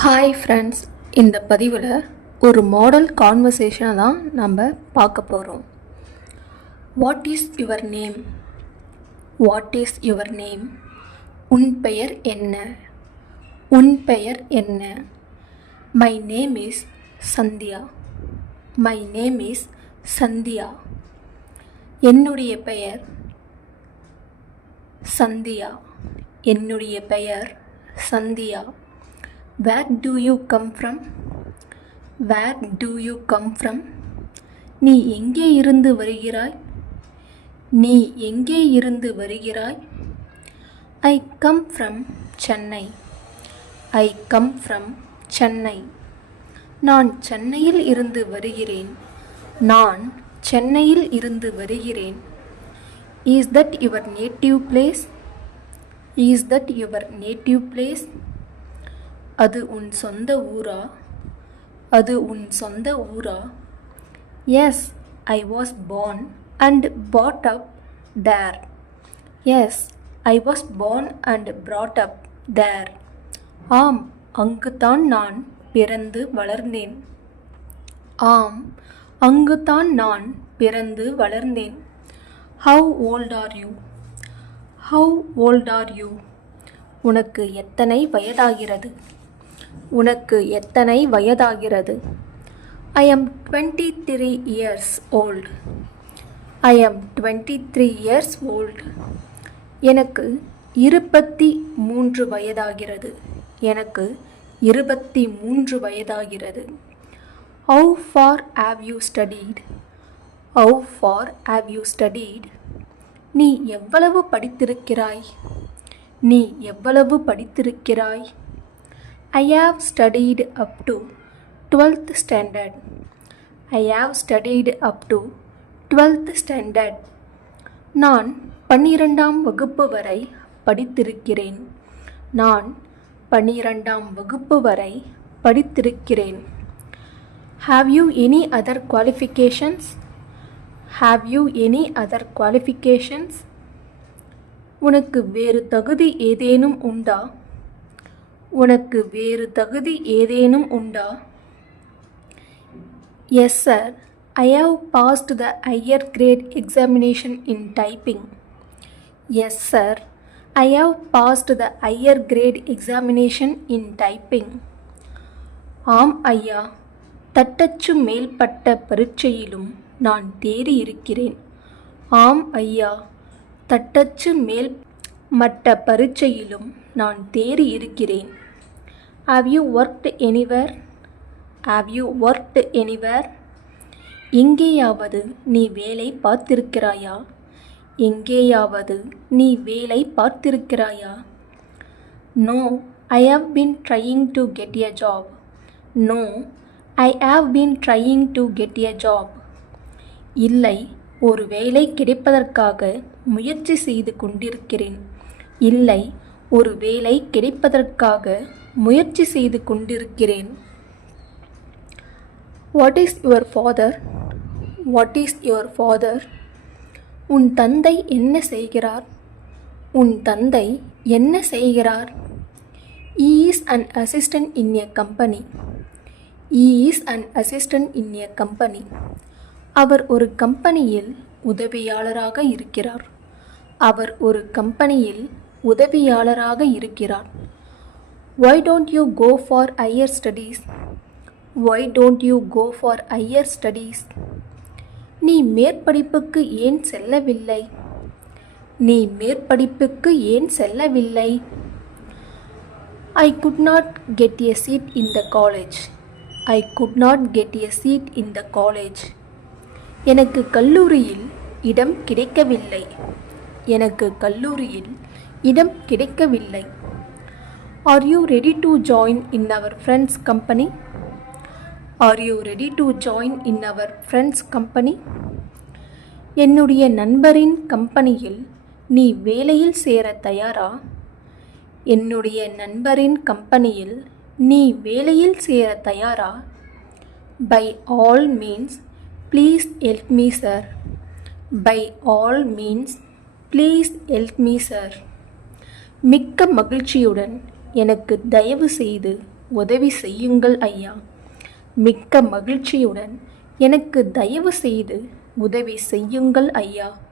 Hi friends, இந்த பதிவில் ஒரு மாடல் கான்வர்சேஷனை தான் நம்ம பார்க்க போகிறோம். What is your name? What is your name? உன் பெயர் என்ன? உன் பெயர் என்ன? My name is Sandhya. My name is Sandhya. என்னுடைய பெயர் சந்தியா. என்னுடைய பெயர் Sandhya. Where do you come from? Where do you come from? நீ எங்கே இருந்து வருகிறாய்? நீ எங்கே இருந்து வருகிறாய்? I come from Chennai. I come from Chennai. நான் சென்னையில் இருந்து வருகிறேன். நான் சென்னையில் இருந்து வருகிறேன். Is that your native place? Is that your native place? அது உன் சொந்த ஊரா? அது உன் சொந்த ஊரா? Yes, I was born and brought up there. Yes, I was born and brought up there. ஆம், அங்குதான் நான் பிறந்து வளர்ந்தேன். ஆம், அங்குதான் நான் பிறந்து வளர்ந்தேன். How old are you? How old are you? உனக்கு எத்தனை வயதாகிறது? உனக்கு எத்தனை வயதாகிறது? I am 23 years old. I am 23 years old. எனக்கு 23 வயதாகிறது. எனக்கு 23 வயதாகிறது. How far have you studied? How far have you studied? நீ எவ்வளவு படித்திருக்கிறாய்? நீ எவ்வளவு படித்திருக்கிறாய்? I have studied up to 12th standard. I have studied up to 12th standard. நான் 12ஆம் வகுப்பு வரை படித்திருக்கிறேன். நான் 12ஆம் வகுப்பு வரை படித்திருக்கிறேன். Have you any other qualifications? Have you any other qualifications? உனக்கு வேறு தகுதி ஏதேனும் உண்டா? உனக்கு வேறு தகுதி ஏதேனும் உண்டா? Yes sir, I have passed the higher grade examination in typing. Yes sir, I have passed the higher grade examination in typing. ஆம் ஐயா, தட்டச்சு மேல்பட்ட பரீட்சையிலும் நான் தேறி இருக்கிறேன். ஆம் ஐயா, தட்டச்சு மேல் மட்ட பரீட்சையிலும் நான் தேறி இருக்கிறேன். Have you worked anywhere? Have you worked anywhere? எங்கேயாவது நீ வேலை பார்த்திருக்கிறாயா? எங்கேயாவது நீ வேலை பார்த்திருக்கிறாயா? No, I have been trying to get a job. No, I have been trying to get a job. இல்லை, ஒரு வேலை கிடைப்பதற்காக முயற்சி செய்து கொண்டிருக்கிறேன். இல்லை, ஒரு வேலை கிடைப்பதற்காக முயற்சி செய்து கொண்டிருக்கிறேன். What is your father? What is your father? உன் தந்தை என்ன செய்கிறார்? உன் தந்தை என்ன செய்கிறார்? He is an assistant in a company. He is an assistant in a company. அவர் ஒரு கம்பெனியில் உதவியாளராக இருக்கிறார். அவர் ஒரு கம்பெனியில் உதவியாளராக இருக்கிறார். Why don't you go for higher studies? Why don't you go for higher studies? நீ மேற்படிப்புக்கு ஏன் செல்லவில்லை? நீ மேற்படிப்புக்கு ஏன் செல்லவில்லை? I could not get a seat in the college. I could not get a seat in the college. எனக்கு கல்லூரியில் இடம் கிடைக்கவில்லை. எனக்கு கல்லூரியில் இடம் கிடைக்கவில்லை. Are you ready to join in our friends' company? Are you ready to join in our friends' company? என்னுடைய நண்பரின் கம்பெனியில் நீ வேலையில் சேர தயாரா? என்னுடைய நண்பரின் கம்பெனியில் நீ வேலையில் சேர தயாரா? By all means, please help me sir. By all means, please help me sir. மிக்க மகிழ்ச்சியுடன் எனக்கு தயவு செய்து உதவி செய்யுங்கள் ஐயா. மிக்க மகிழ்ச்சியுடன் எனக்கு தயவு செய்து உதவி செய்யுங்கள் ஐயா.